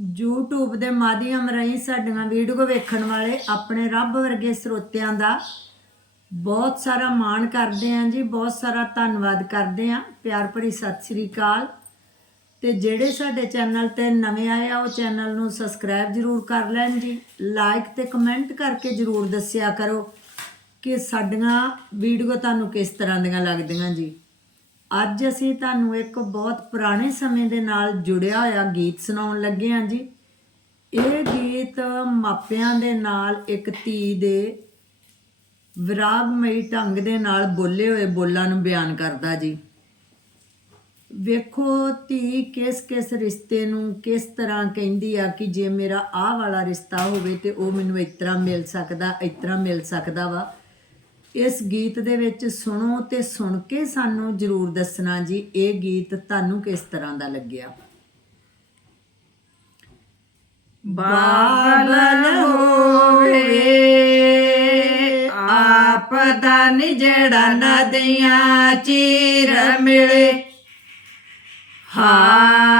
YouTube ਦੇ ਮਾਧਿਅਮ ਰਾਹੀਂ ਸਾਡੀਆਂ ਵੀਡੀਓ ਵੇਖਣ ਵਾਲੇ ਆਪਣੇ ਰੱਬ ਵਰਗੇ ਸਰੋਤਿਆਂ ਦਾ ਬਹੁਤ ਸਾਰਾ ਮਾਣ ਕਰਦੇ ਆਂ ਜੀ, ਬਹੁਤ ਸਾਰਾ ਧੰਨਵਾਦ ਕਰਦੇ ਆਂ ਪਿਆਰ ਭਰੀ ਸਤਿ ਸ੍ਰੀ ਅਕਾਲ। ਤੇ ਜਿਹੜੇ ਸਾਡੇ ਚੈਨਲ ਤੇ ਨਵੇਂ ਆਏ ਆ, ਉਹ ਚੈਨਲ ਨੂੰ ਸਬਸਕ੍ਰਾਈਬ ਜਰੂਰ ਕਰ ਲੈਣ ਜੀ। ਲਾਈਕ ਤੇ ਕਮੈਂਟ ਕਰਕੇ ਜਰੂਰ ਦੱਸਿਆ ਕਰੋ ਕਿ ਸਾਡੀਆਂ ਵੀਡੀਓ ਤੁਹਾਨੂੰ ਕਿਸ ਤਰ੍ਹਾਂ ਦੀਆਂ ਲੱਗਦੀਆਂ ਜੀ। ਅੱਜ ਅਸੀਂ ਤੁਹਾਨੂੰ ਇੱਕ ਬਹੁਤ ਪੁਰਾਣੇ ਸਮੇਂ ਦੇ ਨਾਲ ਜੁੜਿਆ ਹੋਇਆ ਗੀਤ ਸੁਣਾਉਣ ਲੱਗੇ ਹਾਂ ਜੀ। ਇਹ ਗੀਤ ਮਾਪਿਆਂ ਦੇ ਨਾਲ ਇੱਕ ਧੀ ਦੇ ਵਿਰਾਗਮਈ ਢੰਗ ਦੇ ਨਾਲ ਬੋਲੇ ਹੋਏ ਬੋਲਾਂ ਨੂੰ ਬਿਆਨ ਕਰਦਾ ਜੀ। ਵੇਖੋ ਧੀ ਕਿਸ ਕਿਸ ਰਿਸ਼ਤੇ ਨੂੰ ਕਿਸ ਤਰ੍ਹਾਂ ਕਹਿੰਦੀ ਆ ਕਿ ਜੇ ਮੇਰਾ ਆਹ ਵਾਲਾ ਰਿਸ਼ਤਾ ਹੋਵੇ ਤੇ ਉਹ ਮੈਨੂੰ ਇਸ ਤਰ੍ਹਾਂ ਮਿਲ ਸਕਦਾ, ਇਸ ਤਰ੍ਹਾਂ ਮਿਲ ਸਕਦਾ ਵਾ। ਇਸ ਗੀਤ ਦੇ ਵਿੱਚ ਸੁਣੋ ਤੇ ਸੁਣ ਕੇ ਸਾਨੂੰ ਜਰੂਰ ਦੱਸਣਾ ਜੀ, ਇਹ ਗੀਤ ਤੁਹਾਨੂੰ ਕਿਸ ਤਰ੍ਹਾਂ ਦਾ ਲੱਗਿਆ? ਬਾਬਲ ਹੋਵੇ, ਆਪਦਾ ਨੀ ਜਿਹੜਾ ਨਦੀਆਂ ਚੀਰ ਮਿਲੇ। ਹਾਲ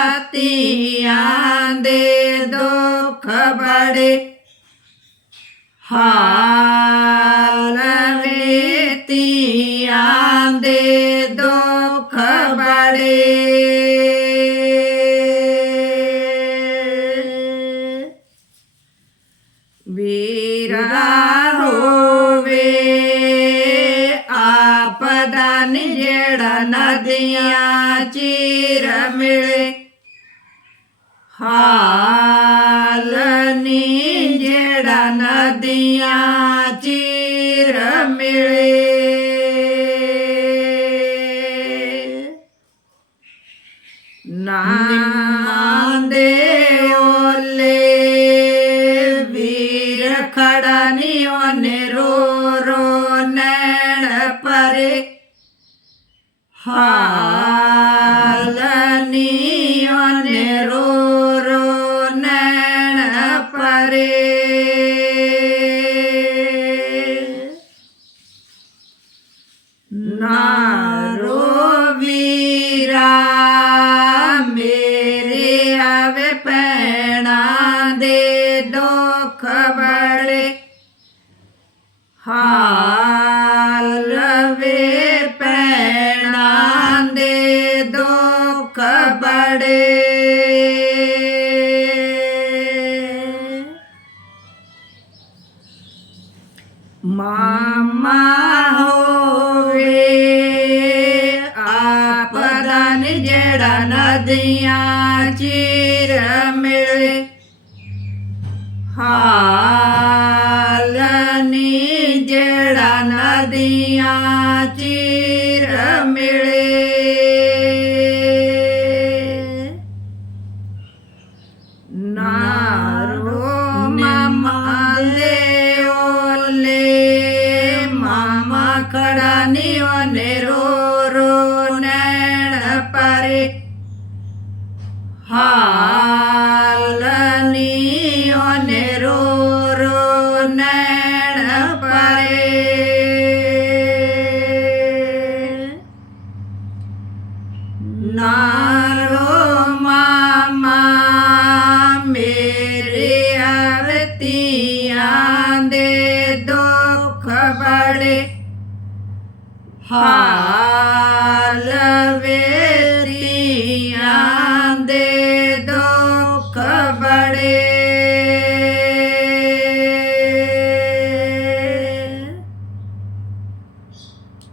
ਬਾਬਲ ਦੇ ਦੁੱਖ ਬੜੇ। ਹਾਲ ਵੇਤੀਆਂ ਦੇ ਦੁੱਖ ਬੜੇ। ਵੀਰਾ ਹੋਵੇ ਆਪਦਾ ਨੀ ਜਿਹੜਾ ਨਦੀਆਂ ਚੀਰ ਮਿਲੇ। ਹਾਲ ਨੀ ਜਿਹੜਾ ਨਦੀਆਂ ਚੀਰ ਮਿਲੇ ਨਿੰਮਾਂ ਦੇ ਓਲੇ ਵੀਰ ਖੜਾ ਨੀ ਉਹਨੇ ਰੋ ਹਾਲ ਵੇ ਪੈਣਾ ਦੇ ਦੁੱਖ ਬੜੇ। ਮਾਮਾ ਹੋਵੇ ਆਪਦਾ ਨੀ ਜਿਹੜਾ ਨਦੀਆਂ ਚੀਰ ਮਿਲੇ। ਹਾਲ ਮਾਮਾ ਖੜਾ ਨੀ ਉਹਨੇ ਰੋ ਰੋ ਨੈਣ ਪਰੇ ਹਾਲ ਨੀ ਉਹਨੇ ਰੋ ਰੋ ਨੈਣ ਪਰੇ ಹಾಲವೇ